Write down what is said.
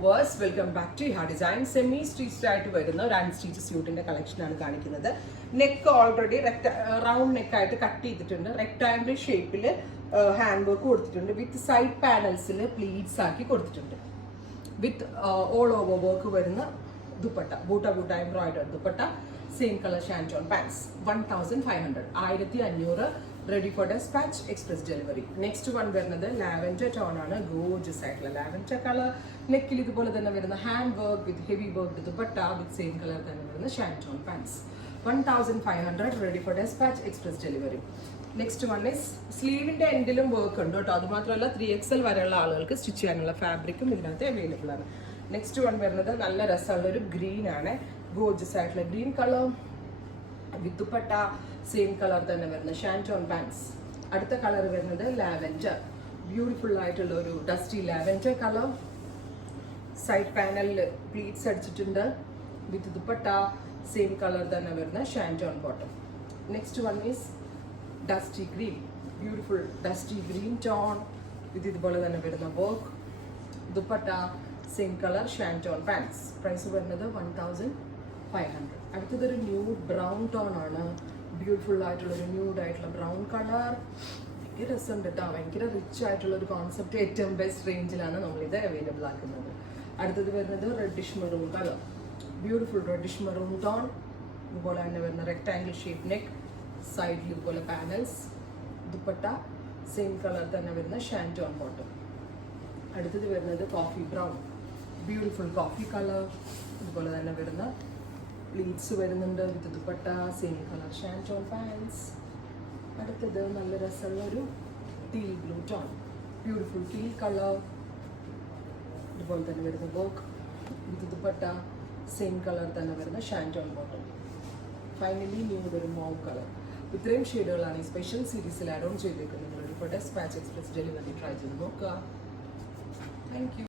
Viewers, welcome back to ഹാ design. Semi stitched ആയിട്ട് വരുന്ന ഒരു അൺസ്റ്റിച്ച് സ്യൂട്ടിന്റെ കളക്ഷനാണ് കാണിക്കുന്നത്. നെക്ക് ഓൾറെഡി റൗണ്ട് നെക്കായിട്ട് കട്ട് ചെയ്തിട്ടുണ്ട്. റെക്ടാംഗിൾ ഷേപ്പിൽ ഹാൻഡ് വർക്ക് കൊടുത്തിട്ടുണ്ട്. വിത്ത് സൈഡ് പാനൽസിൽ പ്ലീറ്റ്സ് ആക്കി കൊടുത്തിട്ടുണ്ട്. വിത്ത് ഓൾ ഓവർ വർക്ക് വരുന്ന dupatta, boota embroidery dupatta, same colour shantoon pants. 1500, 1500. Ready for dispatch, express delivery. Next one വരുന്നത് ലാവൻഡർ ടോൺ ആണ്. ഗോർജിയസ് ആയിട്ടുള്ള ലാവൻഡർ കളർ. നെക്കിൽ ഇതുപോലെ തന്നെ വരുന്ന hand work with heavy work dupatta with same colour തന്നെ വരുന്ന shantoon pants. 1500, ready for dispatch, express delivery. Next one is സ്ലീവിന്റെ എൻഡിലും വർക്ക് ഉണ്ട് കേട്ടോ. അത് മാത്രമല്ല 3XL വരെയുള്ള ആളുകൾക്ക് സ്റ്റിച്ച് ചെയ്യാനുള്ള ഫാബ്രിക്കും ഇതിനകത്ത് അവൈലബിൾ ആണ്. നെക്സ്റ്റ് വൺ വരുന്നത് നല്ല രസമുള്ള ഒരു ഗ്രീൻ ആണ്. ഗോർജിയസ് ആയിട്ടുള്ള green colour with dupatta, same colour തന്നെ വരുന്ന ഷാൻറ്റോൺ പാൻസ്. അടുത്ത കളർ വരുന്നത് ലാവൻഡർ, ബ്യൂട്ടിഫുൾ ആയിട്ടുള്ള ഒരു ഡസ്റ്റി ലാവൻഡർ കളർ. സൈഡ് പാനലിൽ പ്ലീറ്റ്സ് അടിച്ചിട്ടുണ്ട്. വിത്ത് ദുപ്പട്ട, സെയിം കളർ തന്നെ വരുന്ന shantoon bottom. Next one is dusty green, beautiful dusty green tone with ഇതുപോലെ തന്നെ വരുന്ന work dupatta, same colour shantoon pants. Price വരുന്നത് 1500. അടുത്തതൊരു ന്യൂഡ് ബ്രൗൺ ടോൺ ആണ്. ബ്യൂട്ടിഫുൾ ആയിട്ടുള്ള ഒരു ന്യൂഡ് ആയിട്ടുള്ള ബ്രൗൺ കളർ. ഭയങ്കര രസമുണ്ട് കേട്ടോ. ഭയങ്കര റിച്ച് ആയിട്ടുള്ള ഒരു കോൺസെപ്റ്റ്. ഏറ്റവും ബെസ്റ്റ് റേഞ്ചിലാണ് നമ്മളിത് അവൈലബിൾ ആക്കുന്നത്. അടുത്തത് വരുന്നത് reddish maroon colour, beautiful reddish maroon tone. ഇതുപോലെ തന്നെ വരുന്ന റെക്ടാംഗിൾ ഷേപ്പ് നെക്ക്, സൈഡിൽ ഇതുപോലെ പാനൽസ്, ദുപ്പട്ട, സെയിം കളർ തന്നെ വരുന്ന ഷാൻറ്റോൺ ബോട്ടം. അടുത്തത് വരുന്നത് coffee brown, beautiful coffee colour. ഇതുപോലെ തന്നെ വരുന്ന പ്ലീറ്റ്സ് വരുന്നുണ്ട് with dupatta, same colour shantoon pants. അടുത്തത് നല്ല രസമുള്ള ഒരു teal blue tone, beautiful teal colour. ഇതുപോലെ തന്നെ വരുന്ന work with dupatta, same colour തന്നെ വരുന്ന ഷാൻറ്റോൺ ബോട്ടം. ഫൈനലി ന്യൂഡ് ഒരു മോവ് കളർ. ഇത്രയും ഷെയ്ഡുകളാണ് ഈ സ്പെഷ്യൽ സീരീസിൽ ആഡ് ഓൺ ചെയ്തേക്കുന്നത്. ഇപ്പോൾ ഡെസ്പാച്ച്, എക്സ്പ്രസ് ഡെലിവറി ട്രൈ ചെയ്ത് നോക്കുക. Thank you.